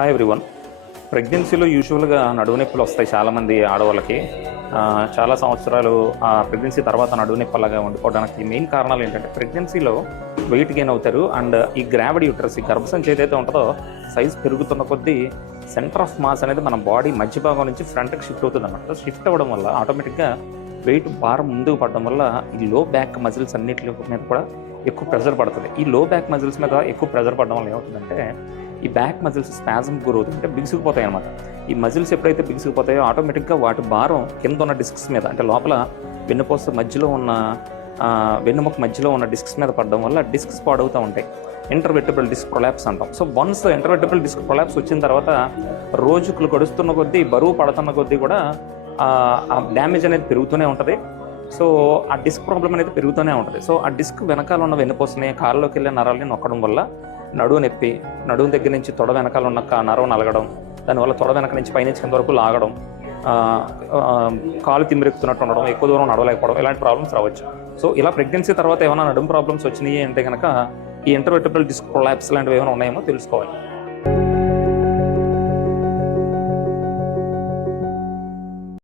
Hi everyone. ప్రెగ్నెన్సీలో యూజువల్గా నడువు నొప్పులు వస్తాయి చాలామంది ఆడవాళ్ళకి. చాలా సంవత్సరాలు ప్రెగ్నెన్సీ తర్వాత నడువు నొప్పి అలాగా ఉండిపోవడానికి మెయిన్ కారణాలు ఏంటంటే ప్రెగ్నెన్సీలో వెయిట్ గెయిన్ అవుతారు అండ్ ఈ గ్రావిడ్ యూట్రస్, ఈ గర్భసంచి ఏదైతే ఉంటుందో సైజ్ పెరుగుతున్న కొద్దీ సెంటర్ ఆఫ్ మాస్ అనేది మన బాడీ మధ్య భాగం నుంచి ఫ్రంట్కి షిఫ్ట్ అవుతుంది అన్నమాట. షిఫ్ట్ అవ్వడం వల్ల ఆటోమేటిక్గా వెయిట్ భారం ముందుకు పడడం వల్ల ఈ లో బ్యాక్ మజిల్స్ అన్నిటి మీద కూడా ఎక్కువ ప్రెజర్ పడుతుంది. ఈ లో బ్యాక్ మజిల్స్ మీద ఎక్కువ ప్రెజర్ పడడం వల్ల ఏమవుతుందంటే ఈ బ్యాక్ మజిల్స్ స్పాజమ్ గురవుతుంది, అంటే బిగుసుకుపోతాయి అనమాట. ఈ మజిల్స్ ఎప్పుడైతే బిగుసుకుపోతాయో ఆటోమేటిక్గా వాటి భారం కింద ఉన్న డిస్క్స్ మీద, అంటే లోపల వెన్నుపూస మధ్యలో ఉన్న వెన్నుముక మధ్యలో ఉన్న డిస్క్స్ మీద పడడం వల్ల డిస్క్స్ పాడవుతూ ఉంటాయి. ఇంటర్వెర్టెబ్రల్ డిస్క్ ప్రొలాప్స్ అంటాం. సో వన్స్ ఇంటర్వెర్టెబ్రల్ డిస్క్ ప్రొలాప్స్ వచ్చిన తర్వాత రోజులు గడుస్తున్న కొద్దీ, బరువు పడుతున్న కొద్దీ కూడా ఆ డ్యామేజ్ అనేది పెరుగుతూనే ఉంటుంది. సో ఆ డిస్క్ ప్రాబ్లం అనేది పెరుగుతూనే ఉంటుంది. సో ఆ డిస్క్ వెనకాల ఉన్న వెన్నుపూసని, కాళ్ళలోకి వెళ్ళే నరాలని నొక్కడం వల్ల నడువు నొప్పి, నడువు దగ్గర నుంచి తొడ వెనకాల ఉన్న నరం నలగడం, దానివల్ల తొడ వెనక నుంచి పైనుంచి కింద వరకు లాగడం, కాలు తిమ్మిరెక్కుతున్నట్టు ఉండడం, ఎక్కువ దూరం నడవలేకపోవడం, ఇలాంటి ప్రాబ్లమ్స్ రావచ్చు. సో ఇలా ప్రెగ్నెన్సీ తర్వాత ఏమైనా నడుము ప్రాబ్లమ్స్ వచ్చినాయి అంటే కనుక ఈ ఇంటర్వెర్టెబ్రల్ డిస్క్ ప్రొలాప్స్ లాంటివి ఏమైనా ఉన్నాయేమో తెలుసుకోవాలి.